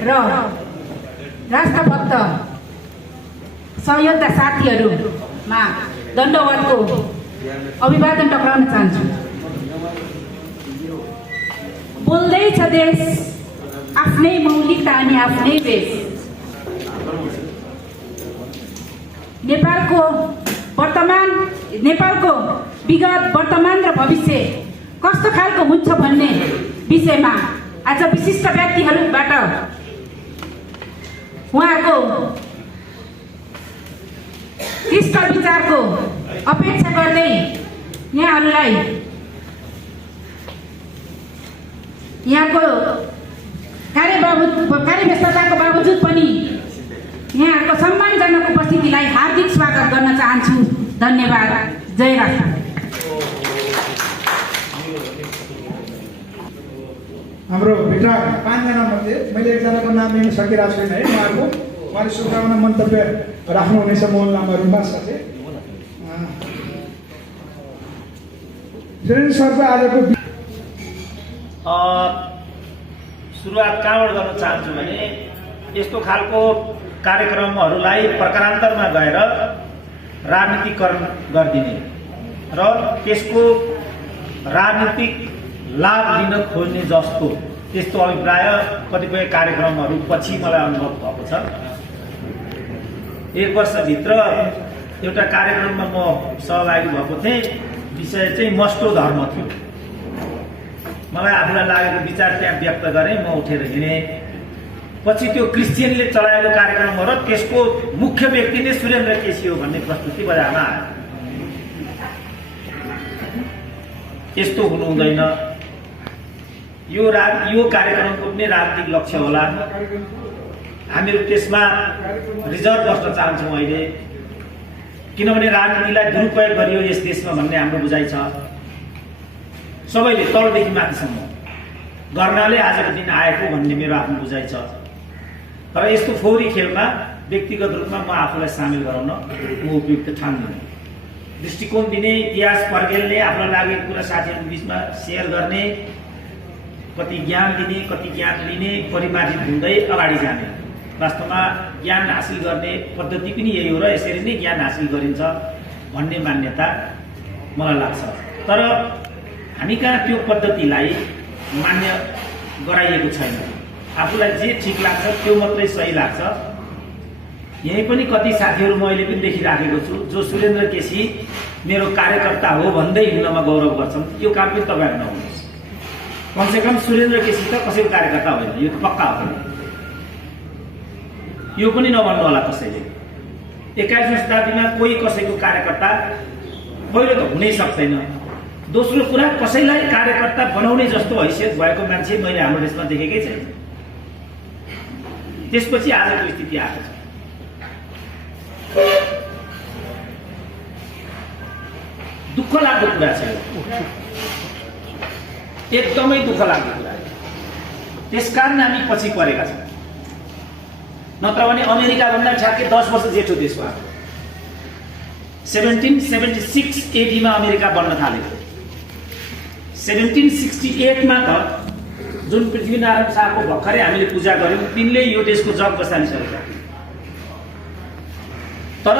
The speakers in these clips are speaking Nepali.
र राष्ट्रभक्त सहयोगका साथीहरूमा दण्डवतको अभिवादन टक्राउन चाहन्छु। बोल्दैछ देश आफ्नै मौलिकता अनि आफ्नै देश। नेपालको विगत वर्तमान र भविष्य कस्तो खालको हुन्छ भन्ने विषयमा आज विशिष्ट व्यक्तिहरूबाट उहाँको क्लिष्ट विचारको अपेक्षा गर्दै यहाँहरूलाई यहाँको कार्यव्यस्तताको बावजुद पनि यहाँको सम्मानजनक उपस्थितिलाई हार्दिक स्वागत गर्न चाहन्छु। धन्यवाद। जय राष्ट्र। हाम्रो भित्र 5 जना मध्ये मैले एकजनाको नाम लिन सकिरहेको छैन है। उहाँले शुभकामना मन्तव्य राख्नुहुनेछ। मोहन लामा रुम्बा साथी सरको आजको सुरुवात कहाँबाट गर्न चाहन्छु भने यस्तो खालको कार्यक्रमहरूलाई प्रकारान्तरमा गएर राजनीतिकरण गरिदिने र त्यसको राजनीतिक लाभ लिन खोज्ने जस्तो त्यस्तो अभिप्राय कतिपय कार्यक्रमहरू पछि मलाई अनुभव भएको छ। 1 वर्षभित्र एउटा कार्यक्रममा म सहभागी भएको थिएँ। विषय चाहिँ मस्टो धर्म थियो। मलाई आफूलाई लागेको विचार त्यहाँ व्यक्त गरेँ। म उठेर हिँडेँ। पछि त्यो क्रिस्चियनले चलाएको कार्यक्रम हो र त्यसको मुख्य व्यक्ति नै सुरेन्द्र केसी हो भन्ने प्रस्तुति बजारमा आयो। यस्तो हुनु हुँदैन। यो कार्यक्रमको पनि राजनीतिक लक्ष्य होला। हामीहरू त्यसमा रिजर्भ बस्न चाहन्छौँ अहिले, किनभने राजनीतिलाई दुरुपयोग गरियो यस देशमा भन्ने हाम्रो बुझाइ छ। सबैले तलदेखि माथिसम्म गर्नाले आजको दिन आएको भन्ने मेरो आफ्नो बुझाइ छ। तर यस्तो फोहोरी खेलमा व्यक्तिगत रूपमा म आफूलाई सामेल गराउन म उपयुक्त ठान्दिनँ। दृष्टिकोण दिने, इतिहास पर्गेल्ने, आफूलाई लागेको कुरा साथीहरूको बिचमा सेयर गर्ने, कति ज्ञान दिने, कति ज्ञान लिने, परिमार्जित हुँदै अगाडि जाने। वास्तवमा ज्ञान हासिल गर्ने पद्धति पनि यही हो र यसरी नै ज्ञान हासिल गरिन्छ भन्ने मान्यता मलाई लाग्छ। तर हामी कहाँ त्यो पद्धतिलाई मान्य गराइएको छैन। आफूलाई जे ठिक लाग्छ त्यो मात्रै सही लाग्छ। यही पनि कति साथीहरू मैले पनि देखिराखेको छु जो सुरेन्द्र केसी मेरो कार्यकर्ता हो भन्दै हिँड्नमा गौरव गर्छन्। यो काम पनि तपाईँहरू नहुनुहोस्। कमसेकम सुरेन्द्र केसी त कसैको कार्यकर्ता होइन, यो त पक्का हो। यो पनि नभन्नु होला कसैले। 21औं शताब्दीमा कोही कसैको कार्यकर्ता पहिलो त हुनै सक्दैन। दोस्रो कुरा, कसैलाई कार्यकर्ता बनाउने जस्तो हैसियत भएको मान्छे मैले हाम्रो देशमा देखेकै छैन। त्यसपछि आजको स्थिति आएको छ। दुःख लाग्दो कुरा छ, एकदमै दुःख लाग्दो कुरा। त्यसकारण हामी पछि परेका छौँ। नत्र भने अमेरिकाभन्दा ठ्याक्कै 10 वर्ष जेठो देश हो। 1776 AD मा अमेरिका बन्न थालेको। 1768 मा त जुन पृथ्वीनारायण शाहको भर्खरै हामीले पूजा गर्यौँ तिनले यो देशको जग बसालिसकेका। तर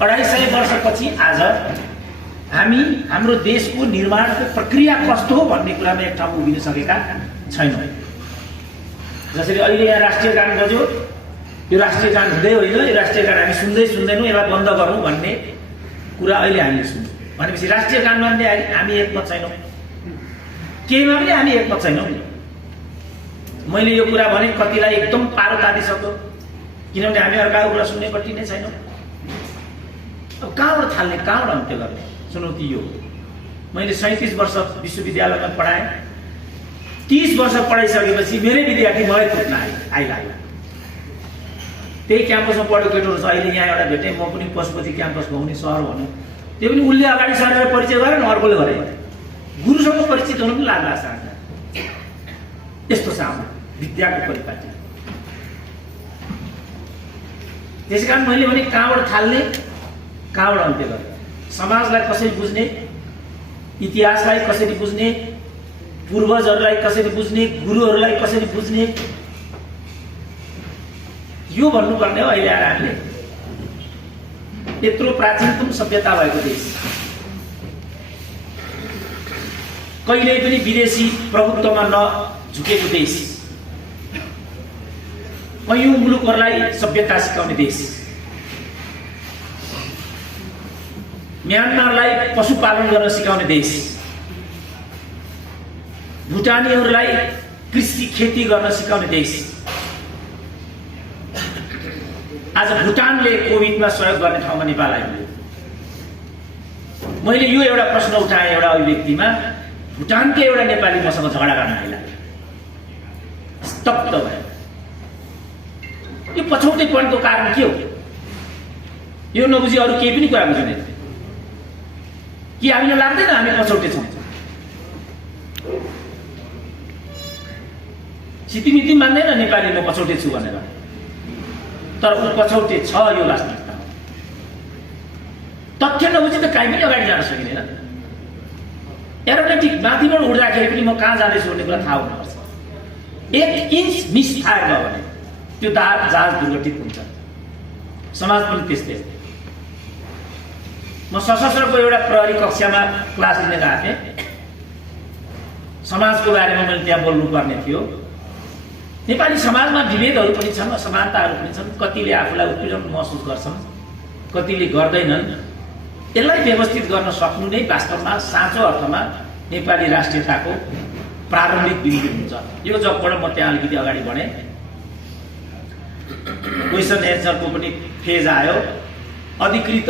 250 वर्षपछि आज हामी हाम्रो देशको निर्माणको प्रक्रिया कस्तो हो भन्ने कुरामा एक ठाउँमा उभिन सकेका छैनौँ। जसरी अहिले यहाँ राष्ट्रिय गान बज्यो, यो राष्ट्रिय गान हुँदै होइन, यो राष्ट्रिय गान हामी सुन्दै सुन्दैनौँ, यसलाई बन्द गरौँ भन्ने कुरा अहिले हामीले सुन्छौँ। भनेपछि राष्ट्रिय गानमा पनि हामी एकमत छैनौँ, केहीमा पनि हामी एकमत छैनौँ। मैले यो कुरा भने कतिलाई एकदम पारो तातिसक्यो, किनभने हामी अर्काको कुरा सुन्नेपट्टि नै छैनौँ। अब कहाँबाट थाल्ने, कहाँबाट अन्त्य गर्ने चुनौती यो। मैले 37 वर्ष विश्वविद्यालयमा पढाएँ। 30 वर्ष पढाइसकेपछि मेरै विद्यार्थी मलाई खोज्न आइलाग्यो। त्यही क्याम्पसमा पढेको केटोहरू छ। अहिले यहाँ एउटा भेटेँ, म पनि पशुपति क्याम्पसमा हुने सहर भनौँ, त्यो पनि उसले अगाडि सरेर परिचय गरेन, अर्कोले गरे। गुरुसँग परिचित हुनु पनि लाग्ला साथ। यस्तो छ हाम्रो विद्याको परिपाटी। त्यसै कारण मैले भने कहाँबाट थाल्ने, कहाँबाट अन्त्य गर्ने, समाजलाई कसरी बुझ्ने, इतिहासलाई कसरी बुझ्ने, पूर्वजहरूलाई कसरी बुझ्ने, गुरुहरूलाई कसरी बुझ्ने, यो भन्नुपर्ने हो अहिले आएर हामीले। यत्रो प्राचीनतम सभ्यता भएको देश, कहिल्यै पनि विदेशी प्रभुत्वमा नझुकेको देश, कैयौं मुलुकहरूलाई सभ्यता सिकाउने देश, म्यानमारलाई पशुपालन गर्न सिकाउने देश, भुटानीहरूलाई कृषि खेती गर्न सिकाउने देश। आज भुटानले कोभिडमा सहयोग गर्ने ठाउँमा नेपाल आइपुग्यो। मैले यो एउटा प्रश्न उठाएँ एउटा अभिव्यक्तिमा, भुटानकै एउटा नेपाली मसँग झगडा गर्न आइलाग्यो, स्तब्ध भयो। यो पछौटेपनको कारण के हो? यो नबुझी अरू केही पनि कुरा बुझ्दैन कि हामीलाई लाग्दैन हामी पछौटे छौँ? सितिमिति मान्दैन नेपाली म पछौटे छु भनेर, तर ऊ पछौटे छ। यो वास्तविकता तथ्य नबुझी त कहीँ पनि अगाडि जान सकिँदैन। एरोनेटिक माथिबाट उड्दाखेरि पनि म कहाँ जाँदैछु भन्ने कुरा थाहा हुनुपर्छ। 1 इन्च मिस फायर भयो भने त्यो जहाज दुर्घटित हुन्छ। समाज पनि त्यस्तै। म सशस्त्रको एउटा प्रहरी कक्षामा क्लास लिन गएको थिएँ। समाजको बारेमा मैले त्यहाँ बोल्नुपर्ने थियो। नेपाली समाजमा विभेदहरू पनि छन्, असमानताहरू पनि छन्। कतिले आफूलाई उत्पीडन महसुस गर्छन्, कतिले गर्दैनन्। यसलाई व्यवस्थित गर्न सक्नु नै वास्तवमा साँचो अर्थमा नेपाली राष्ट्रियताको प्रारम्भिक बिन्दु हुन्छ। यो जबबाट म त्यहाँ अलिकति अगाडि बढेँ। क्वेसन एन्सरको पनि फेज आयो। अधिकृत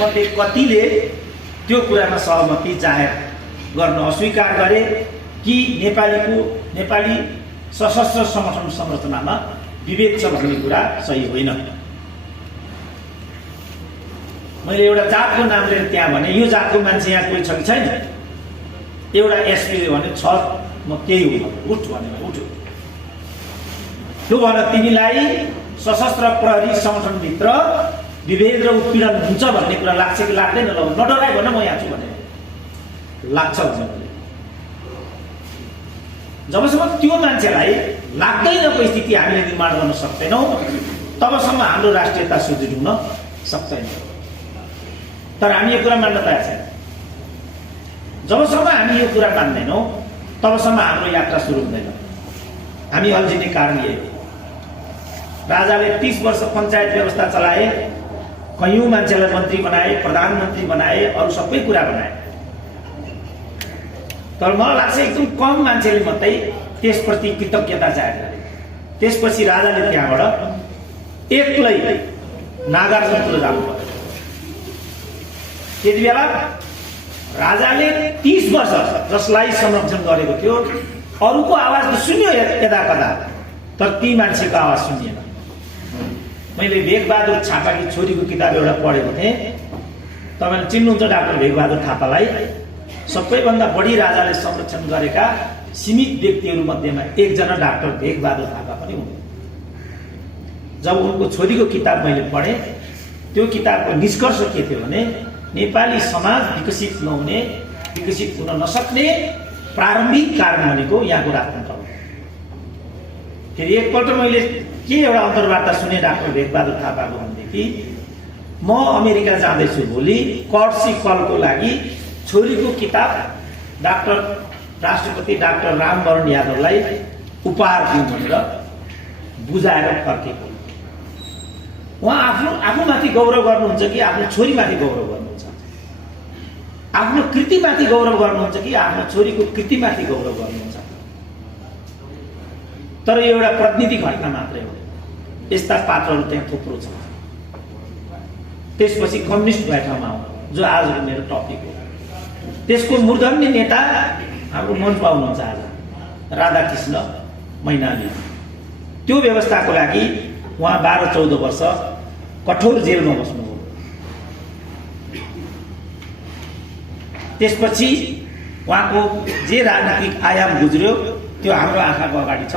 मध्ये कतिले त्यो कुरामा सहमति जाहेर गर्न अस्वीकार गरे कि नेपाली सशस्त्र संगठन संरचनामा विभेद छ भन्ने कुरा सही होइन। मैले एउटा जातको नाम लिएर त्यहाँ भने यो जातको मान्छे यहाँ कोही छ कि छैन? एउटा एसपीले भने छ, म केही हुँ, उठ भनेर उठ्यो। त्यो भएर तिमीलाई सशस्त्र प्रहरी संगठनभित्र विभेद र उत्पीडन हुन्छ भन्ने कुरा लाग्छ कि लाग्दैन? नडराइ भन म यहाँ छु भने लाग्छ भने। जबसम्म त्यो मान्छेलाई लाग्दैनको स्थिति हामीले निर्माण गर्न सक्दैनौँ तबसम्म हाम्रो राष्ट्रियता सुदृढ हुन सक्दैन। तर हामी यो कुरा मान्न तयार छैन। जबसम्म हामी यो कुरा मान्दैनौँ तबसम्म हाम्रो यात्रा सुरु हुँदैन। हामी अल्झिने कारण यही हो। राजाले 30 वर्ष पञ्चायत व्यवस्था चलाए, कैयौं मान्छेलाई मन्त्री बनाए, प्रधानमन्त्री बनाए, अरू सबै कुरा बनाए। तर मलाई लाग्छ एकदम कम मान्छेले मात्रै त्यसप्रति कृतज्ञता जाहेर गरे। त्यसपछि राजाले त्यहाँबाट एक्लै नागार्जुनपुर जानु पर्यो। त्यति बेला राजाले 30 वर्ष जसलाई संरक्षण गरेको थियो अरूको आवाज त सुन्यो यदा कदा, तर ती मान्छेको आवाज सुनिएन। मैले भेगबहादुर थापाकी छोरीको किताब एउटा पढेको थिएँ। तपाईँले चिन्नुहुन्छ डाक्टर भेगबहादुर थापालाई? सबैभन्दा बढी राजाले संरक्षण गरेका सीमित व्यक्तिहरू मध्येमा एकजना डाक्टर भेगबहादुर थापा पनि हुन्। जब उनको छोरीको किताब मैले पढेँ, त्यो किताबको निष्कर्ष के थियो भने नेपाली समाज विकसित नहुने, विकसित हुन नसक्ने प्रारम्भिक कारण भनेको यहाँको राजतन्त्र हो। फेरि एकपल्ट मैले के एउटा अन्तर्वार्ता सुने डाक्टर भेगबहादुर थापाको भनेदेखि, म अमेरिका जाँदैछु भोलि कर्सी कलको लागि छोरीको किताब राष्ट्रपति डाक्टर रामवरण यादवलाई उपहार दिउँ भनेर बुझाएर फर्केको। उहाँ आफूमाथि गौरव गर्नुहुन्छ कि आफ्नो छोरीमाथि गौरव गर्नुहुन्छ? आफ्नो कृतिमाथि गौरव गर्नुहुन्छ कि आफ्नो छोरीको कृतिमाथि गौरव गर्नुहुन्छ? तर यो एउटा प्रतिनिधि घटना मात्रै हो। यस्ता पात्रहरू त्यहाँ थुप्रो छ। त्यसपछि कम्युनिस्ट भए ठाउँमा हो, जो आजको मेरो टपिक हो। त्यसको मूर्धन्य नेता हाम्रो मञ्चमा हुनुहुन्छ आज, राधाकृष्ण मैनाली। त्यो व्यवस्थाको लागि उहाँ 12-14 वर्ष कठोर जेलमा बस्नुभयो। त्यसपछि उहाँको जे राजनीतिक आयाम गुज्र्यो त्यो हाम्रो आँखाको अगाडि छ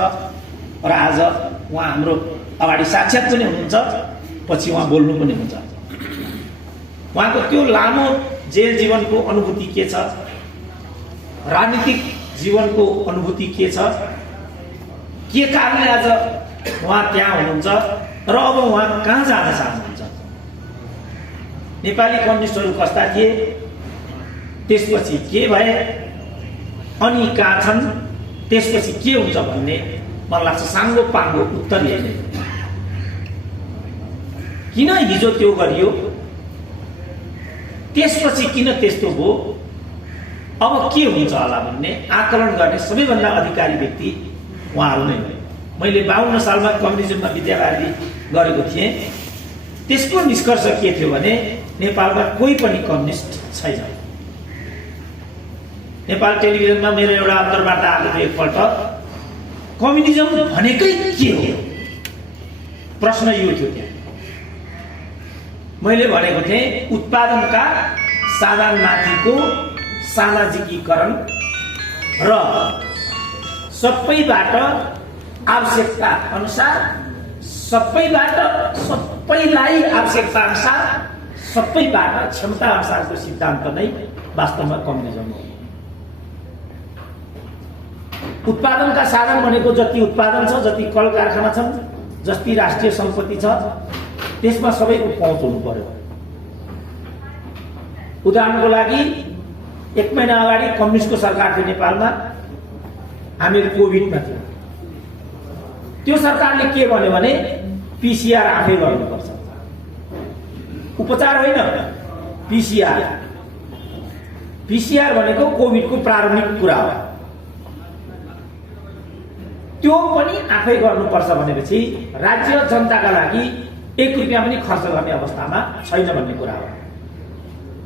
र आज उहाँ हाम्रो अगाडि साक्षात् पनि हुनुहुन्छ, पछि उहाँ बोल्नु पनि हुन्छ। उहाँको त्यो लामो जेल जीवनको अनुभूति के छ, राजनीतिक जीवनको अनुभूति के छ, के कारणले आज उहाँ त्यहाँ हुनुहुन्छ र अब उहाँ कहाँ जान चाहनुहुन्छ? नेपाली कम्युनिस्टहरू कस्ता थिए, त्यसपछि के भए, अनि कहाँ छन्, त्यसपछि के हुन्छ भन्ने मलाई लाग्छ साङ्गो पाङ्गो उत्तर यही नै। किन हिजो त्यो गरियो, त्यसपछि किन त्यस्तो भयो, अब के हुन्छ होला भन्ने आकलन गर्ने सबैभन्दा अधिकारी व्यक्ति उहाँहरू नै। मैले 52 सालमा कम्युनिजममा विद्यावारिधि गरेको थिएँ। त्यसको निष्कर्ष के थियो भने नेपालमा कोही पनि कम्युनिस्ट छैन। नेपाल टेलिभिजनमा मेरो एउटा अन्तर्वार्ता आएको थियो एकपल्ट, कम्युनिजम भनेकै के हो, प्रश्न यो थियो त्यहाँ। मैले भनेको थिएँ उत्पादनका साधनमाथिको सामाजिकीकरण र सबैबाट आवश्यकता अनुसार, सबैलाई आवश्यकता अनुसार, सबैबाट क्षमता अनुसारको सिद्धान्त नै वास्तवमा कम्युनिजम हो। उत्पादनका साधन भनेको जति उत्पादन छ, जति कल कारखाना छन्, जति राष्ट्रिय सम्पत्ति छ, त्यसमा सबैको पहुँच हुनु पर्यो। उदाहरणको लागि 1 महिना अगाडि कम्युनिस्टको सरकार थियो नेपालमा, हामीहरू कोभिडमा थियौँ। त्यो सरकारले के भन्यो भने PCR आफै गर्नुपर्छ, उपचार होइन, PCR भनेको कोभिडको प्रारम्भिक कुरा हो। त्यो पनि आफै गर्नुपर्छ भनेपछि राज्य जनताका लागि 1 रुपियाँ पनि खर्च गर्ने अवस्थामा छैन भन्ने कुरा हो।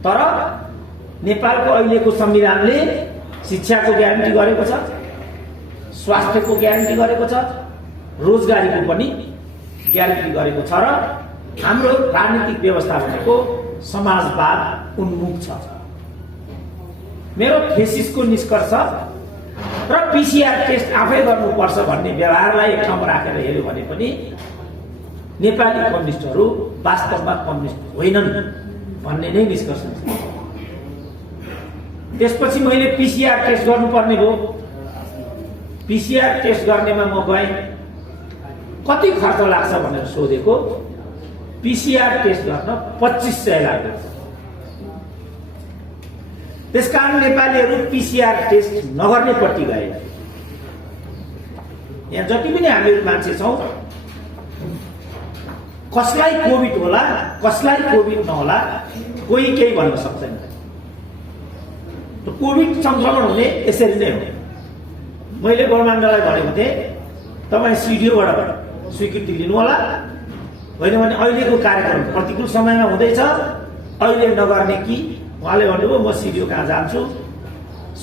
तर नेपालको अहिलेको संविधानले शिक्षाको ग्यारेन्टी गरेको छ, स्वास्थ्यको ग्यारेन्टी गरेको छ, रोजगारीको पनि ग्यारेन्टी गरेको छ र हाम्रो राजनीतिक व्यवस्था भनेको समाजवाद उन्मुख छ। मेरो थेसिसको निष्कर्ष र PCR टेस्ट आफै गर्नुपर्छ भन्ने व्यवहारलाई एक ठाउँमा राखेर हेर्यो भने पनि नेपाली कम्युनिस्टहरू वास्तवमा कम्युनिस्ट होइनन् भन्ने नै निष्कर्ष छ। त्यसपछि मैले PCR टेस्ट गर्नुपर्ने भयो। PCR टेस्ट गर्नेमा म गएँ, कति खर्च लाग्छ भनेर सोधेको, PCR टेस्ट गर्न 2500 लाग्यो। त्यसकारण नेपालीहरू PCR टेस्ट नगर्नेपट्टि गए। यहाँ जति पनि हामीहरू मान्छे छौँ, कसलाई कोभिड होला, कसलाई कोभिड नहोला, कोही केही भन्न सक्दैन। कोभिड संक्रमण हुने यसरी नै हो। मैले ब्रह्माण्डलाई भनेको थिएँ, तपाईँ सिडिओबाट स्वीकृति लिनु होला, होइन भने अहिलेको कार्यक्रम प्रतिकूल समयमा हुँदैछ, अहिले नगर्ने कि। उहाँले भन्नुभयो म सिडिओ कहाँ जान्छु,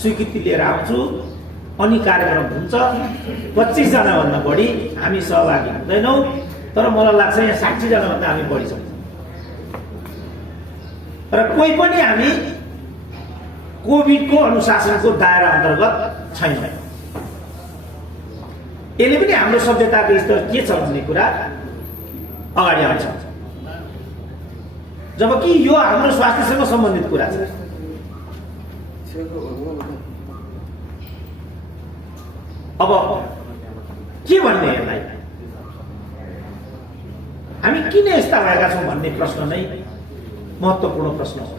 स्वीकृति लिएर आउँछु, अनि कार्यक्रम हुन्छ। 25 जनाभन्दा बढी हामी सहभागी हुँदैनौँ, तर मलाई लाग्छ यहाँ 60 जनाभन्दा हामी बढी छौँ। र कोही पनि हामी कोभिडको अनुशासनको दायरा अन्तर्गत छैन। यसले पनि हाम्रो सभ्यताको स्तर के छ भन्ने कुरा अगाडि आउँछ, जबकि यो हाम्रो स्वास्थ्यसँग सम्बन्धित कुरा छ। अब के भन्ने यसलाई, हामी किन यस्ता भएका छौँ भन्ने प्रश्न नै महत्त्वपूर्ण प्रश्न हो।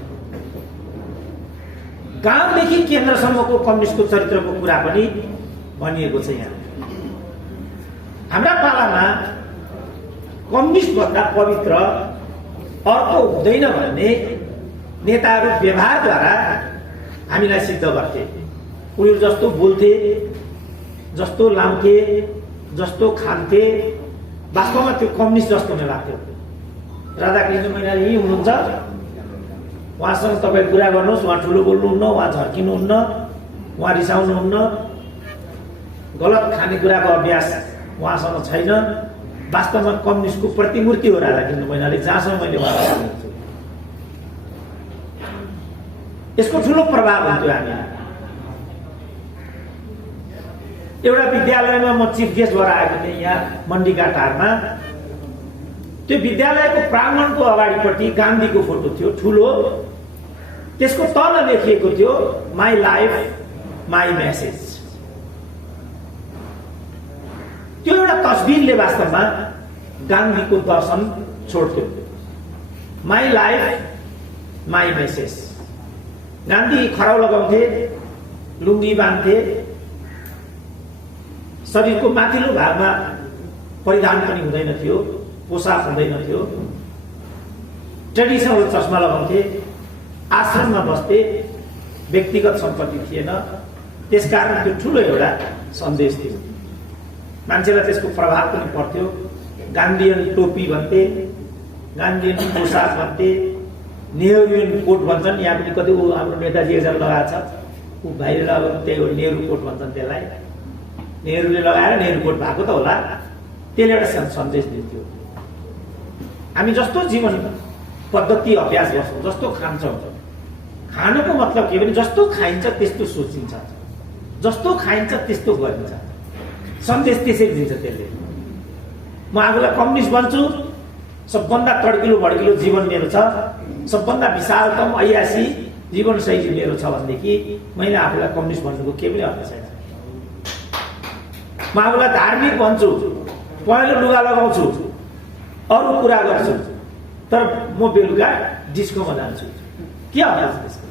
गाउँदेखि केन्द्रसम्मको कम्युनिस्टको चरित्रको कुरा पनि भनिएको छ यहाँ। हाम्रा पालामा कम्युनिस्टभन्दा पवित्र अर्को हुँदैन भन्ने नेताहरू व्यवहारद्वारा हामीलाई सिद्ध गर्थे। उनीहरू जस्तो बोल्थे, जस्तो लाउँथे, जस्तो खान्थे, वास्तवमा त्यो कम्युनिस्ट जस्तो नै लाग्थ्यो। राधाकृष्ण मैनाली यहीँ हुनुहुन्छ, उहाँसँग तपाईँ कुरा गर्नुहोस्, उहाँ ठुलो बोल्नुहुन्न, उहाँ झर्किनुहुन्न, उहाँ रिसाउनुहुन्न, गलत खानेकुराको अभ्यास उहाँसँग छैन। वास्तवमा कम्युनिस्टको प्रतिमूर्ति हो राधाकृष्ण मैनाली, जहाँसम्म मैले उहाँलाई भनेको छु। यसको ठुलो प्रभाव हुन्थ्यो हामीलाई। एउटा विद्यालयमा म चिफ गेस्ट भएर आएको थिएँ यहाँ मण्डिका टारमा। त्यो विद्यालयको प्राङ्गणको अगाडिपट्टि गान्धीको फोटो थियो ठुलो, त्यसको तल लेखिएको थियो माई लाइफ माई मेसेज। त्यो एउटा तस्बिरले वास्तवमा गान्धीको दर्शन छोड्थ्यो। My life my message. Gandhi खराउ लगाउँथे, लुङ्गी बाँध्थे, शरीरको माथिल्लो भागमा परिधान पनि हुँदैन थियो, पोसाक हुँदैन थियो, ट्रेडिसनल चस्मा लगाउँथे, आश्रममा बस्थे, व्यक्तिगत सम्पत्ति थिएन। त्यसकारण त्यो ठुलो एउटा सन्देश थियो। मान्छेलाई त्यसको प्रभाव पनि पर्थ्यो। गान्धीयन टोपी भन्थे, गान्धीयन पोसाक भन्थे, नेहरूयन कोट भन्छन्। यहाँ पनि कति हाम्रो नेताजी एकजना लगाएको छ, ऊ बाहिर अब त्यही हो नेहरू कोट भन्छन् त्यसलाई। नेहरूले लगाएर नेहरू कोट भएको त होला। त्यसले एउटा सन्देश दिन्थ्यो। हामी जस्तो जीवन पद्धति अभ्यास गर्छौँ, जस्तो खान्छौँ, खानुको मतलब के भने जस्तो खाइन्छ त्यस्तो सोचिन्छ, जस्तो खाइन्छ त्यस्तो गरिन्छ। सन्देश त्यसै दिन्छ त्यसले। म आफूलाई कम्युनिस्ट बन्छु, सबभन्दा तड्किलो भड्किलो जीवन मेरो छ, सबभन्दा विशालतम ऐयासी जीवनशैली मेरो छ भनेदेखि मैले आफूलाई कम्युनिस्ट भन्नुको केही पनि अर्थ छैन। म आफूलाई धार्मिक भन्छु, पहेँलो लुगा लगाउँछु, अरू कुरा गर्छु, तर म बेलुका डिस्कोमा जान्छु, के अर्थ छ त्यसको?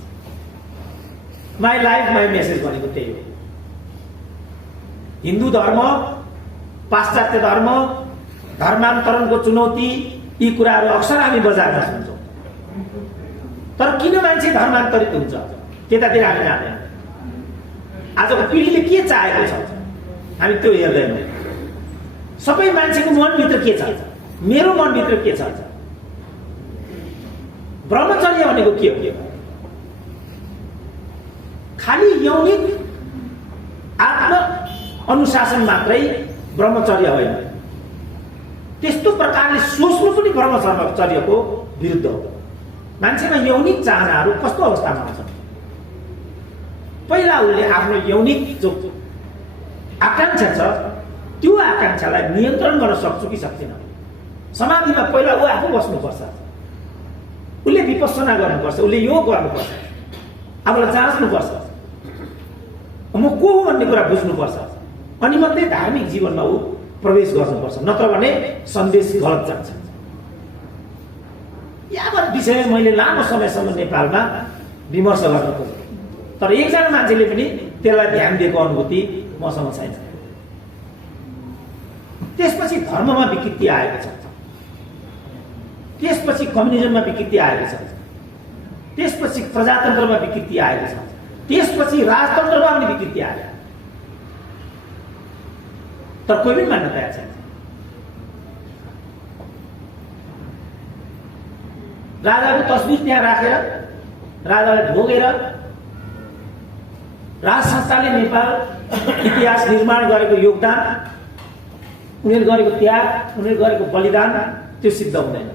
माई लाइफ माई मेसेज भनेको त्यही हो। हिन्दू धर्म, पाश्चात्य धर्म, धर्मान्तरणको चुनौती, यी कुराहरू अक्सर हामी बजारमा सुन्छौँ। तर किन मान्छे धर्मान्तरित हुन्छ त्यतातिर हामी जाँदैन। आजको पिँढीले के चाहेको छ हामी त्यो हेर्दैनौँ। सबै मान्छेको मनभित्र के छ, मेरो मनभित्र के छ? ब्रह्मचर्य भनेको के हो? खालि यौनिक आत्म अनुशासन मात्रै ब्रह्मचर्य होइन। त्यस्तो प्रकारले सोच्नु पनि ब्रह्मचर्यको विरुद्ध हो। मान्छेमा यौनिक चाहनाहरू कस्तो अवस्थामा आउँछन्? पहिला उसले आफ्नो यौनिक जो आकांक्षा छ त्यो आकांक्षालाई नियन्त्रण गर्न सक्छु कि सक्दिनँ? समाधिमा पहिला ऊ आफू बस्नुपर्छ, उसले विपස්සना गर्नुपर्छ, उसले योग गर्नुपर्छ, आफूलाई जाँच्नुपर्छ, म को हो भन्ने कुरा बुझ्नुपर्छ, अनि मात्रै धार्मिक जीवनमा ऊ प्रवेश गर्नुपर्छ। नत्र भने सन्देश गलत जान्छ। यावत विषयमा मैले लामो समयसम्म नेपालमा विमर्श गर्न खोजेँ, तर एकजना मान्छेले पनि त्यसलाई ध्यान दिएको अनुभूति मसँग छैन। त्यसपछि धर्ममा विकृति आएको छ, त्यसपछि कम्युनिजममा विकृति आएको छ, त्यसपछि प्रजातन्त्रमा विकृति आएको छ, त्यसपछि राजतन्त्रमा पनि विकृति आयो। तर कोही पनि मान्न तयार छैन। राजाको तस्बिर त्यहाँ राखेर, राजालाई ढोगेर राज संस्थाले नेपाल इतिहास निर्माण गरेको योगदान, उनीहरू गरेको त्याग, उनीहरू गरेको बलिदान त्यो सिद्ध हुँदैन।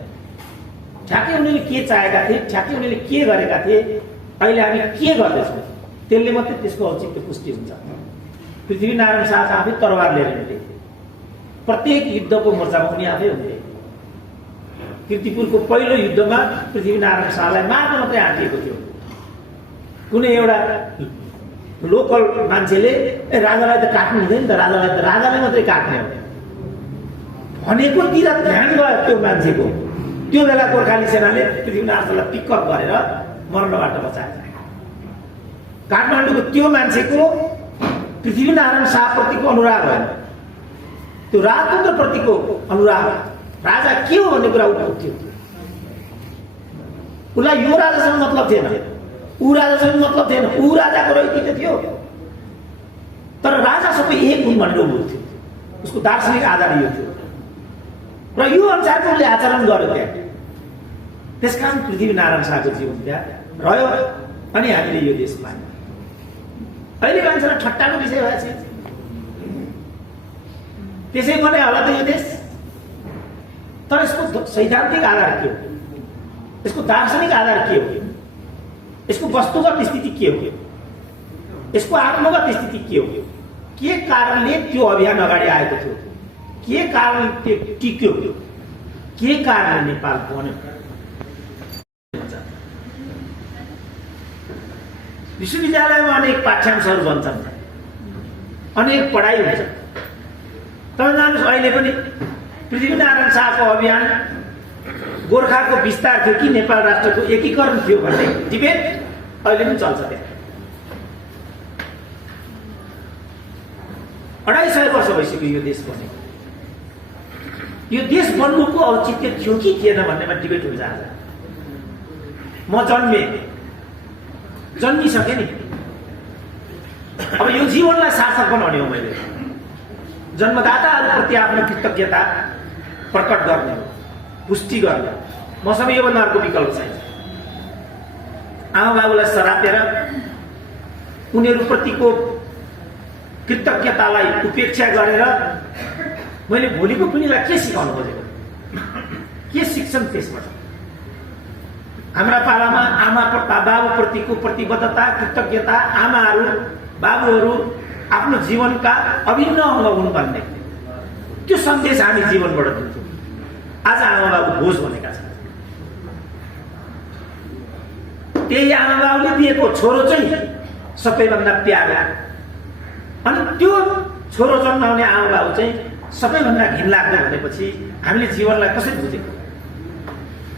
ठ्याक्कै उनीहरूले के चाहेका थिए, ठ्याक्कै उनीहरूले के गरेका थिए, अहिले हामी के गर्दैछौँ त्यसले मात्रै त्यसको औचित्य पुष्टि हुन्छ। पृथ्वीनारायण शाह आफै तरवार लिएर हुन्थे, प्रत्येक युद्धको मोर्चामा उनी आफै हुन्थे। कीर्तिपुरको पहिलो युद्धमा पृथ्वीनारायण शाहलाई मार्न मात्रै आँटिएको थियो। कुनै एउटा लोकल मान्छेले राजालाई त काट्नु हुँदैन त, राजालाई मात्रै काट्ने हो भनेकोतिर ध्यान गयो त्यो मान्छेको। त्यो बेला गोर्खाली सेनाले पृथ्वीनारायण शाहलाई पिकअप गरेर मर्नबाट बचाएको। काठमाडौँको त्यो मान्छेको पृथ्वीनारायण शाहप्रतिको अनुराग होइन, त्यो राजतन्त्रप्रतिको अनुराग। राजा के हो भन्ने कुरा उठ्थ्यो। उसलाई यो राजासँग मतलब थिएन, ऊ राजासँग मतलब थिएन, ऊ राजाको रहित थियो, तर राजा सबै एक हुन् भनेर ऊ थियो। उसको दार्शनिक आधार यो थियो र यो अनुसारको उसले आचरण गर्यो त्यहाँ। त्यसकारण पृथ्वीनारायण शाहको जीवन त्यहाँ रह्यो अनि हामीले यो देश पायौँ। अहिले मान्छेलाई ठट्टाको विषय भएछ, त्यसै पनि होला त यो देश। तर यसको सैद्धान्तिक आधार के हो, यसको दार्शनिक आधार के हो, यसको वस्तुगत स्थिति के हो, यसको आत्मगत स्थिति के हो, के कारणले त्यो अभियान अगाडि आएको थियो, के कारणले त्यो टिक्यो, के कारणले नेपाल बन्यो। विश्वविद्यालयमा अनेक पाठ्यांशहरू बन्छन्, अनेक पढाइ हुन्छ, तर जानुहोस् अहिले पनि पृथ्वीनारायण शाहको अभियान गोर्खाको विस्तार थियो कि नेपाल राष्ट्रको एकीकरण थियो भन्ने डिबेट अहिले पनि चल्छ त्यहाँ। 250 वर्ष भइसक्यो यो देश बनेको। यो देश बन्नुको औचित्य थियो कि थिएन भन्नेमा डिबेट हुन्छ आज। म जन्मिसकेँ नि, अब यो जीवनलाई सार्थक बनाउने हो मैले। जन्मदाताहरूप्रति आफ्नो कृतज्ञता प्रकट गर्ने हो, पुष्टि गर्ने। मसँग योभन्दा अर्को विकल्प छैन। आमा बाबुलाई सरापेर उनीहरूप्रतिको कृतज्ञतालाई उपेक्षा गरेर मैले भोलिको पिँढीलाई के सिकाउनु खोजेको, के शिक्षण त्यसबाट? हाम्रा पालामा आमा बाबुप्रतिको प्रतिबद्धता, कृतज्ञता, आमाहरू बाबुहरू आफ्नो जीवनका अभिन्न अङ्ग हुन् भन्ने त्यो सन्देश हामी जीवनबाट दिन्छौँ। आज आमा बाबु बोझ बनेका छन्। त्यही आमा बाबुले दिएको छोरो चाहिँ सबैभन्दा प्यारो, अनि त्यो छोरो जन्माउने आमा बाबु चाहिँ सबैभन्दा घिनलाग्दो भनेपछि हामीले जीवनलाई कसरी बुझेको?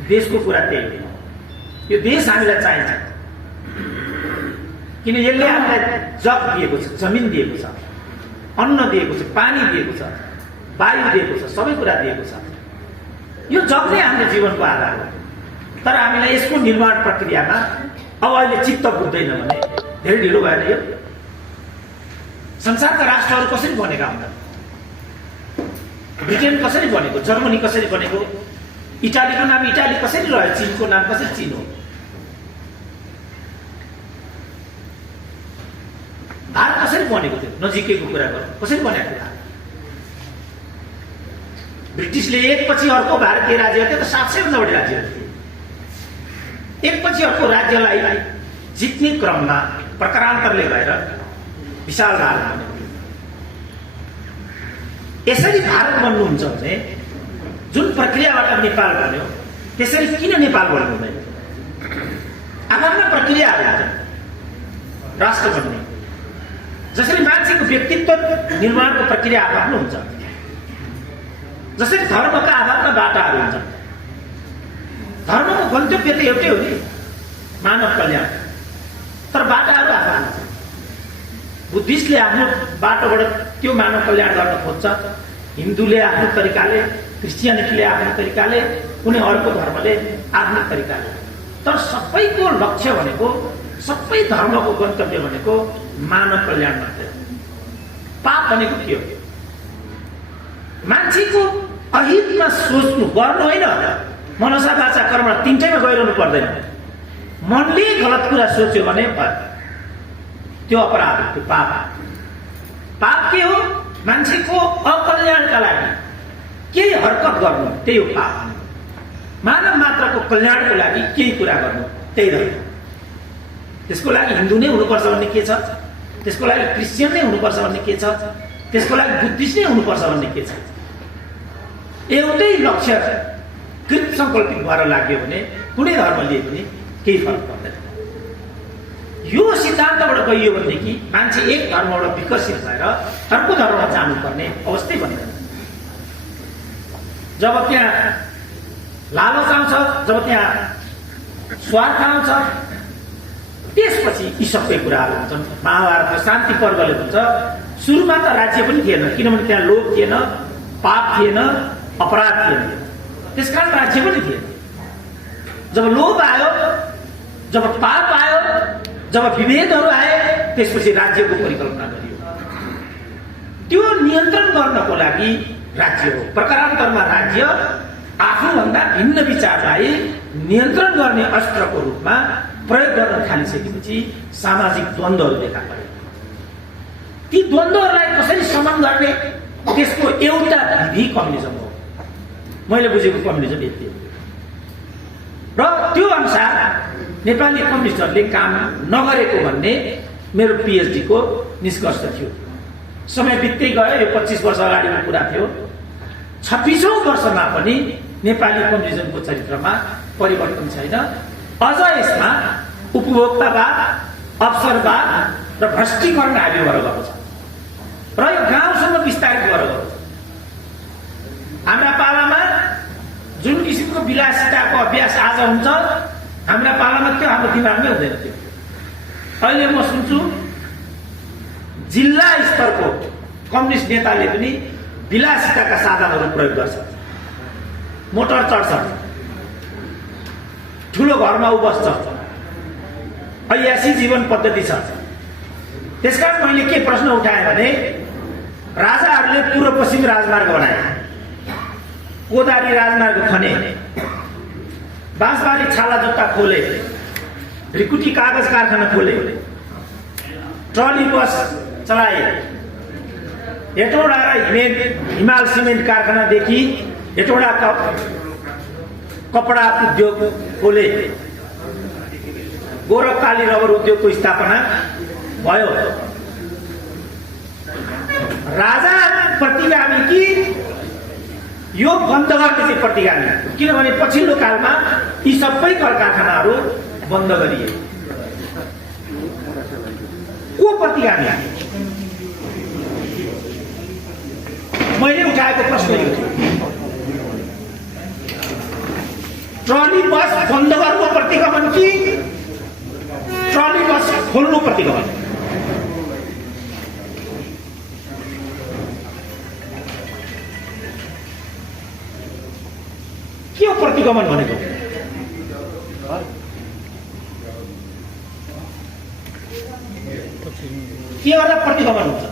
देशको कुरा त्यही हो। यो देश हामीलाई चाहिन्छ किन यसले हामीलाई जग दिएको छ, जमिन दिएको छ, अन्न दिएको छ, पानी दिएको छ, वायु दिएको छ, सबै कुरा दिएको छ। यो जग नै हाम्रो जीवनको आधार हो। तर हामीलाई यसको निर्माण प्रक्रियामा अब अहिले चित्त बुझ्दैन भने धेरै ढिलो भएर यो संसारका राष्ट्रहरू कसरी बनेका हुन्छन्? ब्रिटेन कसरी बनेको, जर्मनी कसरी बनेको, इटालीको नाम इटाली कसरी रह्यो, चीनको नाम कसरी चीन हो? भारत कसरी बनेको थियो? नजिकैको कुरा गर्नु, कसरी बनेको थियो? ब्रिटिसले एकपछि अर्को भारतीय राज्य थियो त 700 भन्दा बढी राज्यहरू थिए। एकपछि अर्को राज्यलाई जित्ने क्रममा प्रकारान्तरले गएर विशाल भारत बन्यो। यसरी भारत बन्नुहुन्छ भने जुन प्रक्रियाबाट नेपाल बन्यो त्यसरी किन नेपाल बन्नु हुँदैन? आफ्ना प्रक्रियाहरू हुन्छन् राष्ट्र बन्ने। जसरी मान्छेको व्यक्तित्व निर्माणको प्रक्रिया आफ्नो हुन्छ, जसरी धर्मका आफ्ना बाटाहरू हुन्छन्। धर्मको गन्तव्य त एउटै हो नि, मानव कल्याण, तर बाटाहरू आफ्ना हुन्छन्। बुद्धिस्टले आफ्नो बाटोबाट त्यो मानव कल्याण गर्न खोज्छ, हिन्दूले आफ्नो तरिकाले, क्रिस्चियनिटीले आफ्नो तरिकाले, कुनै अर्को धर्मले आफ्नो तरिकाले। तर सबैको लक्ष्य भनेको, सबै धर्मको गन्तव्य भनेको मानव कल्याण मात्रै हो। पाप भनेको के हो? मान्छेको अहितमा सोच्नु गर्नु होइन। मनसा वाचा कर्म तीनटैमा गइरहनु पर्दैन। मनले गलत कुरा सोच्यो भने त्यो अपराध हो, त्यो पाप। पाप के हो? मान्छेको अकल्याणका लागि केही हरकत गर्नु, त्यही हो पाप। मानव मात्रको कल्याणको लागि केही कुरा गर्नु, त्यही धर्म। त्यसको लागि हिन्दू नै हुनुपर्छ भन्ने के छ? त्यसको लागि क्रिस्चियन नै हुनुपर्छ भन्ने के छ? त्यसको लागि बुद्धिस्ट नै हुनुपर्छ भन्ने के छ? एउटै लक्ष्य कृत सङ्कल्पित भएर लाग्यो भने कुनै धर्म लिए पनि केही फरक पर्दैन। यो सिद्धान्तबाट गइयो भनेदेखि मान्छे एक धर्मबाट विकसित भएर अर्को धर्ममा जानुपर्ने अवस्थै बन्दैन। जब त्यहाँ लालच आउँछ, जब त्यहाँ स्वार्थ आउँछ, त्यसपछि यी सबै कुराहरू हुन्छन्। महाभारतको शान्ति पर्वले भन्छ सुरुमा त राज्य पनि थिएन, किनभने त्यहाँ लोभ थिएन, पाप थिएन, अपराध थिएन, त्यसकारण राज्य पनि थिएन। जब लोभ आयो, जब पाप आयो, जब विभेदहरू आए, त्यसपछि राज्यको परिकल्पना गरियो। त्यो नियन्त्रण गर्नको लागि राज्य हो। प्रकारान्तरमा राज्य आफूभन्दा भिन्न विचारलाई नियन्त्रण गर्ने अस्त्रको रूपमा प्रयोग गर्न थालिसकेपछि सामाजिक द्वन्द्वहरू देखा परे। ती द्वन्द्वहरूलाई कसरी शमन गर्ने, त्यसको एउटा विधि कम्युनिजम हो। मैले बुझेको कम्युनिजम यति हो। र त्यो अनुसार नेपाली कम्युनिस्टहरूले काम नगरेको भन्ने मेरो पिएचडी को निष्कर्ष थियो। समय बित्दै गयो, यो 25 वर्ष अगाडिको कुरा थियो। 26औं वर्षमा पनि नेपाली कम्युनिजमको चरित्रमा परिवर्तन छैन। अझ यसमा उपभोक्तावाद, अवसरवाद र भ्रष्टीकरण हाबी भएर गएको छ र यो गाउँसम्म विस्तारित भएर गएको छ। हाम्रा पालामा जुन किसिमको विलासिताको अभ्यास आज हुन्छ हाम्रा पालामा त्यो हाम्रो दिमागमै हुँदैन थियो। अहिले म सुन्छु जिल्ला स्तरको कम्युनिस्ट नेताले पनि विलासिताका साधनहरू प्रयोग गर्छ, मोटर चढ्छ, ठुलो घरमा ऊ बस्छ, ऐयासी जीवन पद्धति छ। त्यसकारण मैले के प्रश्न उठाएँ भने राजाहरूले पूर्व पश्चिम राजमार्ग बनाए, कोदारी राजमार्ग खने, बाँसबारी छाला जुत्ता खोले, रिकुटी कागज कारखाना खोले, ट्रली बस चलाए, हेटौडा र हिमाल सिमेन्ट कारखानादेखि हेटौडा कपडा उद्योग खोले, गोरखकाली रबर उद्योगको स्थापना भयो। राजा प्रतिगामी कि यो बन्द गर्ने चाहिँ प्रतिगामी? किनभने पछिल्लो कालमा यी सबै कल कारखानाहरू बन्द गरिए। को प्रतिगामी? मैले उठाएको प्रश्न यो थियो, ट्रली बस बन्द गर्नु प्रतिगमन कि ट्रली बस खोल्नु प्रतिगमन? के हो प्रतिगमन भनेको? के गर्दा प्रतिगमन हुन्छ?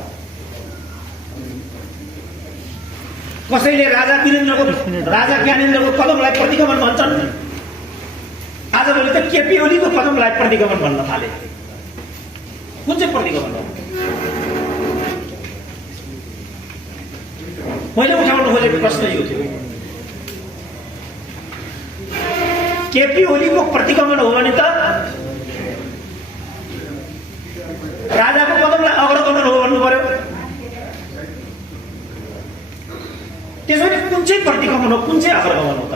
कसैले राजा ज्ञानेन्द्रको कदमलाई प्रतिगमन भन्छन्, आजभोलि त केपी ओलीको कदमलाई प्रतिगमन भन्न थाले। कुन चाहिँ प्रतिगमन हो? मैले उठाउन खोजेको प्रश्न यो थियो, केपी ओलीको प्रतिगमन हो भने त राजाको कदमलाई अग्रगमन हो भन्नु पर्यो। त्यसो भने कुन चाहिँ प्रतिगमन हो, कुन चाहिँ अग्रगमन हो त?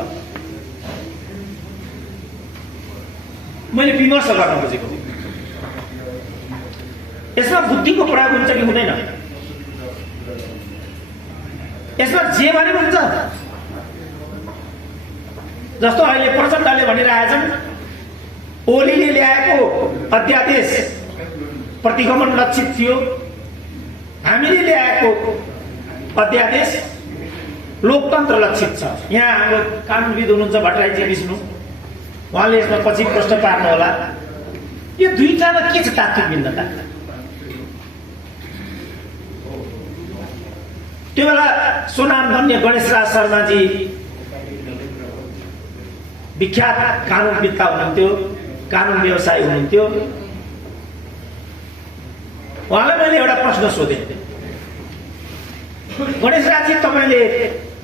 मैले विमर्श गर्न खोजेको। यसमा बुद्धिको प्रयोग हुन्छ कि हुँदैन? यसमा जे भने हुन्छ, जस्तो अहिले प्रचण्डले भनिरहेछन् ओलीले ल्याएको अध्यादेश प्रतिगमन लक्षित थियो, हामीले ल्याएको अध्यादेश लोकतन्त्र लक्षित छ। यहाँ हाम्रो कानुनविद हुनुहुन्छ भट्टराईजी विष्णु, उहाँले यसमा पछि प्रश्न पार्नु होला, यो दुईटामा के छ तात्विक भिन्नता? त्यो बेला सोनामधन्य गणेशराज शर्माजी विख्यात कानुनविद्ता हुनुहुन्थ्यो, कानुन व्यवसायी हुनुहुन्थ्यो। उहाँलाई मैले एउटा प्रश्न सोधेँ, गणेशराजजी तपाईँले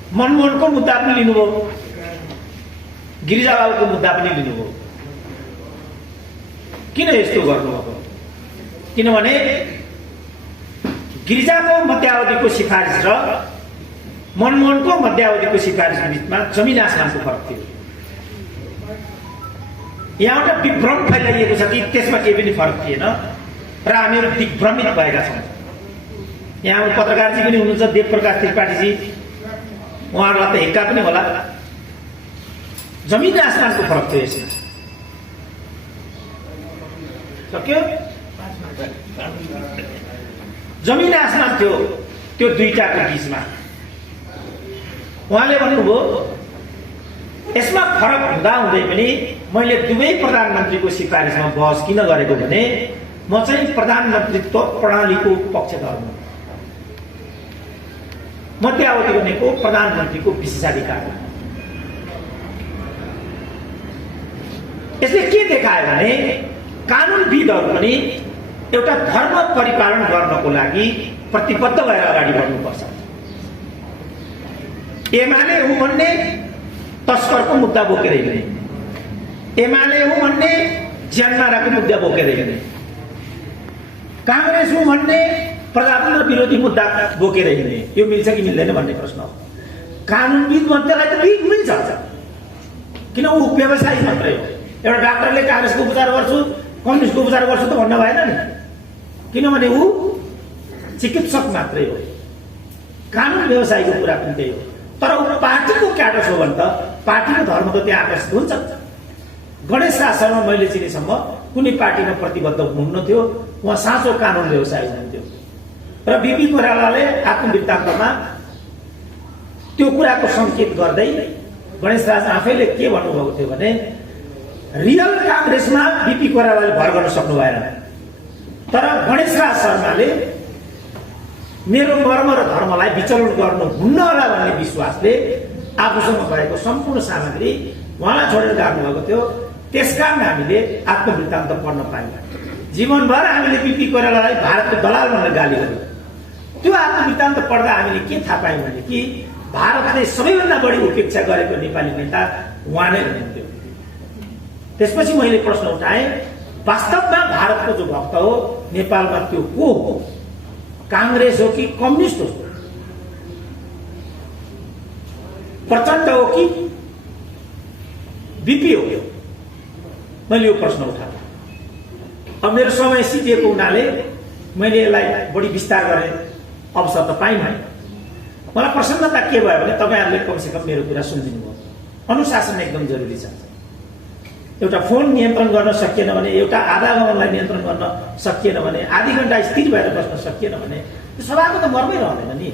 मनमोहनको मुद्दा पनि लिनुभयो, गिरिजाबाबुको मुद्दा पनि लिनुभयो, किन यस्तो गर्नुभएको? किनभने गिरिजाको मध्यावधिको सिफारिस र मनमोहनको मध्यावधिको सिफारिस बिचमा जमिन आसमानको फरक थियो। यहाँ एउटा विभ्रम फैलाइएको छ कि त्यसमा केही पनि फरक थिएन र हामीहरू दिग्भ्रमित भएका छौँ। यहाँ पत्रकारजी पनि हुनुहुन्छ, देवप्रकाश त्रिपाठीजी, उहाँहरूलाई त हिक्का पनि होला। जमिन आसमानको फरक थियो यसमा। सक्यो? जमिन आसमान थियो त्यो दुईटाको बीचमा। उहाँले भन्नुभयो यसमा फरक हुँदाहुँदै पनि मैले दुवै प्रधानमन्त्रीको सिफारिसमा बहस किन गरेको भने म चाहिँ प्रधानमन्त्रीत्व प्रणालीको पक्षधर हुँ। मध्यावधि भनेको प्रधानमन्त्रीको विशेषाधिकार हो। यसले के देखायो भने कानुनविदहरू पनि एउटा धर्म परिपालन गर्नको लागि प्रतिबद्ध भएर अगाडि बढ्नुपर्छ। एमाले हो भन्ने तस्करको मुद्दा बोकेर हिँड्ने, एमाले हो भन्ने ज्यानमाराको मुद्दा बोकेर हिँड्ने, कांग्रेस हो भन्ने प्रजातन्त्र विरोधी मुद्दा बोकेर हिँड्ने, यो मिल्छ कि मिल्दैन भन्ने प्रश्न हो। कानुनविद मान्छेलाई त मिल्छ, किन ऊ व्यवसायी मात्रै हो। एउटा डाक्टरले कांग्रेसको उपचार गर्छु कम्युनिस्टको उपचार गर्छु त भन्न भएन नि, किनभने ऊ चिकित्सक मात्रै हो। कानुन व्यवसायीको कुरा पनि त्यही हो। तर ऊ पार्टीको क्याडर हो भने त पार्टीको धर्म त त्यहाँ आकर्षित हुन्छ। गणेश राज शर्मा मैले चिनेसम्म कुनै पार्टीमा प्रतिबद्ध हुनुहुन्न थियो, उहाँ साँचो कानुन व्यवसायी हुनुहुन्थ्यो। र बिपी कोइरालाले आत्मवृत्तान्तमा त्यो कुराको सङ्केत गर्दै गणेश राज आफैले के भन्नुभएको थियो भने रियल काङ्ग्रेसमा बिपी कोइरालाले भर गर्न सक्नु भएन, तर गणेश राज शर्माले मेरो मर्म र धर्मलाई विचलन गर्नुहुन्न होला भन्ने विश्वासले आफूसँग भएको सम्पूर्ण सामग्री उहाँलाई छोडेर गाड्नुभएको थियो। त्यसकारण हामीले आत्मवृत्तान्त पढ्न पाइनँ। जीवनभर हामीले बिपी कोइरालालाई भारतको दलाल भनेर गाली गर्यौँ। त्यो आत्मवृत्तान्त पढ्दा हामीले के थाहा पायौँ भने कि भारतले सबैभन्दा बढी उपेक्षा गरेको नेपाली नेता उहाँ नै हुनुहुन्थ्यो। त्यसपछि मैले प्रश्न उठाएँ, वास्तवमा भारतको जो भक्त हो नेपालमा त्यो को हो? काङ्ग्रेस हो कि कम्युनिस्ट हो? प्रचण्ड हो कि बिपी हो? मैले यो प्रश्न उठाएँ। अब मेरो समय सिद्धिएको हुनाले मैले यसलाई बढी विस्तार गर्ने अवसर त पाइनँ। मलाई प्रसन्नता के भयो भने तपाईँहरूले कमसेकम मेरो कुरा सुनिदिनु भयो। अनुशासन एकदम जरुरी छ। एउटा फोन नियन्त्रण गर्न सकिएन भने, एउटा आधा गमनलाई नियन्त्रण गर्न सकिएन भने, आधी घन्टा स्थिर भएर बस्न सकिएन भने त्यो सभाको त मर्मै रहँदैन नि।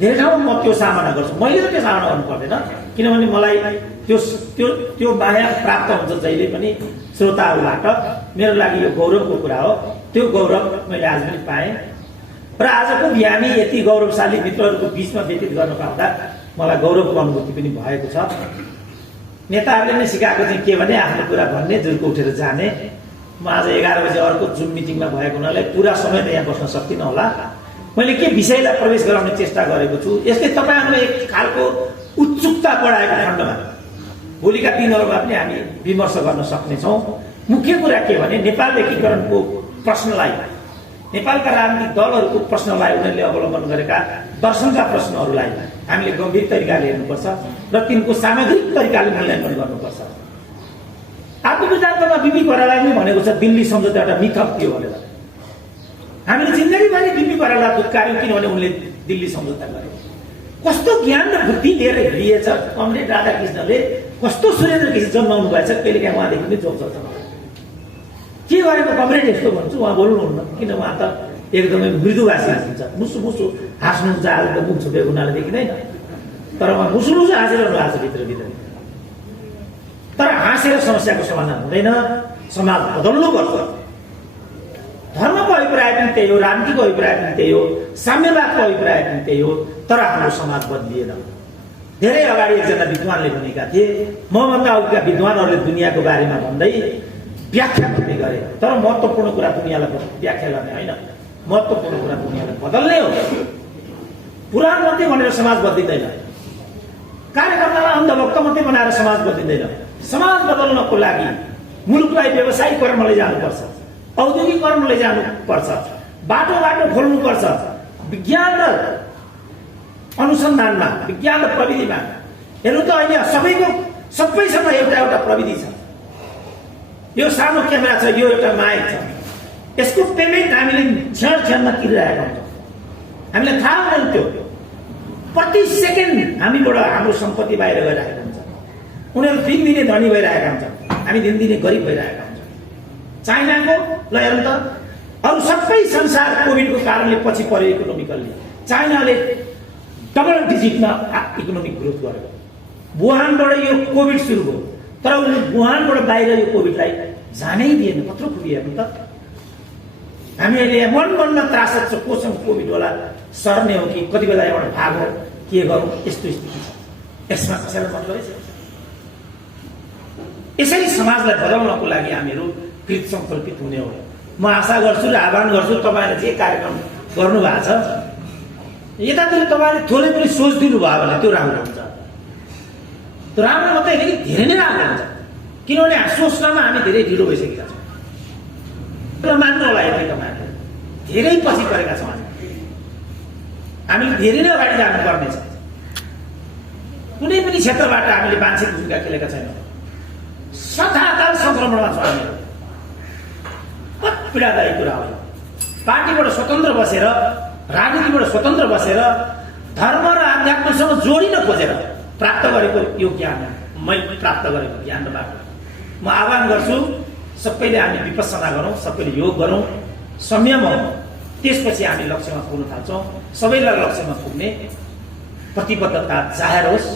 धेरै ठाउँमा म त्यो सामना गर्छु। मैले त त्यो सामना गर्नु पर्दैन, किनभने मलाई त्यो माया प्राप्त हुन्छ जहिले पनि श्रोताहरूबाट। मेरो लागि यो गौरवको कुरा हो। त्यो गौरव मैले आज पनि पाएँ र आजको बिहानी यति गौरवशाली मित्रहरूको बिचमा व्यतीत गर्न पाउँदा मलाई गौरवको अनुभूति पनि भएको छ। नेताहरूले नै सिकाएको चाहिँ के भने आफ्नो कुरा भन्ने, जुर्को उठेर जाने। म आज 11 बजे अर्को जुम मिटिङमा भएको हुनाले पुरा समय त यहाँ बस्न सक्दिनँ होला। मैले के विषयलाई प्रवेश गराउने चेष्टा गरेको छु, यसले तपाईँहरूले एक खालको उत्सुकता बढाएको खण्डमा भोलिका दिनहरूमा पनि हामी विमर्श गर्न सक्नेछौँ। मुख्य कुरा के भने नेपाल एकीकरणको प्रश्नलाई, नेपालका राजनीतिक दलहरूको प्रश्नलाई, उनीहरूले अवलम्बन गरेका दर्शनका प्रश्नहरूलाई हामीले गम्भीर तरिकाले हेर्नुपर्छ र तिनको सामग्रिक तरिकाले मूल्याङ्कन गर्नुपर्छ। आत्मवृत्तान्तमा बिपी कोइरालाले नै भनेको छ दिल्ली सम्झौता एउटा मिथक थियो भनेर। हामीले जिन्दगीभरि बिपी कोइराला दुत्कार्यौँ किनभने उनले दिल्ली सम्झौता गरे। कस्तो ज्ञान र बुद्धि लिएर हिँडिएछ कमरेड राधाकृष्णले, कस्तो सुरेन्द्र केसी जन्माउनु भएछ। कहिलेकाहीँ उहाँदेखि पनि जोक चल्छ। के गरेको कमरेड यस्तो भन्छु, उहाँ बोल्नुहुन्न, किन उहाँ त एकदमै मृदुभाषी हुन्छ। मुसु मुसु हाँस्नुहुन्छ, आज त मुख छोपेको हुनाले देखिँदैन, तर उहाँ मुसु मुसु हाँसिरहनु भएको छ भित्रभित्र। तर हाँसेर समस्याको समाधान हुँदैन, समाज बदल्नुपर्छ। धर्मको अभिप्राय पनि त्यही हो, राजनीतिको अभिप्राय पनि त्यही हो, साम्यवादको अभिप्राय पनि त्यही हो, तर हाम्रो समाज बदलिएन। धेरै अगाडि एकजना विद्वानले भनेका थिए, मभन्दा अघिका विद्वानहरूले दुनियाँको बारेमा भन्दै व्याख्या गर्दै गरे, तर महत्त्वपूर्ण कुरा दुनियाँलाई व्याख्या गर्ने होइन, महत्त्वपूर्ण कुरा दुनियाँलाई बदल्ने हो। पुराण मात्रै भनेर समाज बदलिँदैन, कार्यकर्तालाई अन्धभक्त मात्रै बनाएर समाज बदलिँदैन। समाज बदल्नको लागि मुलुकलाई व्यावसायिक कर्म लैजानुपर्छ, औद्योगिकरण लैजानुपर्छ, बाटो खोल्नुपर्छ। विज्ञान र अनुसन्धानमा, विज्ञान र प्रविधिमा हेर्नु त अहिले सबैसँग एउटा प्रविधि छ। यो सानो क्यामेरा छ, यो एउटा माइक छ, यसको पेमेन्ट हामीले क्षणमा तिरिरहेका हुन्छौँ। हामीलाई थाहा हुँदैन त्यो प्रति सेकेन्ड हामीबाट हाम्रो सम्पत्ति बाहिर गइरहेको हुन्छ। उनीहरू दिनदिनै धनी भइरहेका हुन्छन्, हामी दिनदिनै गरिब भइरहेका हुन्छौँ। चाइनाको ल हेर्नु त, अरू सबै संसार कोभिडको कारणले पछि पर्यो इकोनोमिकल्ली। चाइनाले डबल डिजिटमा इकोनोमिक ग्रोथ गर्यो। वुहानबाट यो कोभिड सुरु भयो, तर उनले वुहानबाट बाहिर यो कोभिडलाई जानै दिएन। कत्रो खुबी हेर्नु त। हामी अहिले मनमा त्रासद छ, कोसँग कोभिड होला, सर्ने हो कि कति बेला एउटा भाग हो, के गरौँ, यस्तो स्थिति छ। यसमा कसैलाई मतलब छ। यसरी समाजलाई बदल्नको लागि हामीहरू कृत सङ्कल्पित हुने हो। म आशा गर्छु र आह्वान गर्छु, तपाईँले जे कार्यक्रम गर्नुभएको छ यतातिर तपाईँले थोरै पनि सोच दिनुभयो भने त्यो राम्रो हुन्छ। त्यो राम्रो मात्रै होइन कि धेरै नै राम्रो हुन्छ, किनभने सोच्नमा हामी धेरै ढिलो भइसकेका छौँ। र मान्नु होला यति तपाईँहरूले धेरै पछि परेका छौँ। हामीले धेरै नै अगाडि जानुपर्ने छ। कुनै पनि क्षेत्रबाट हामीले मान्छे भूमिका खेलेका छैनौँ। सताताल सङ्क्रमणमा छौँ हामीहरू। पीडादायी कुरा हो। पार्टीबाट स्वतन्त्र बसेर, राजनीतिबाट स्वतन्त्र बसेर धर्म र आध्यात्मसँग जोडिन खोजेर प्राप्त गरेको यो ज्ञान मैले प्राप्त गरेको ज्ञान र बाटो म आह्वान गर्छु सबैले हामी विपස්සना गरौँ, सबैले योग गरौँ, संयम हौँ, त्यसपछि हामी लक्ष्यमा पुग्न थाल्छौँ। सबैलाई लक्ष्यमा पुग्ने प्रतिबद्धता जाहेर होस्,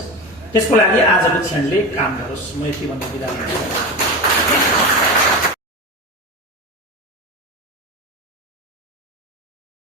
त्यसको लागि आजको क्षणले काम गरोस्। म यति भन्ने बिदा लिन्छु।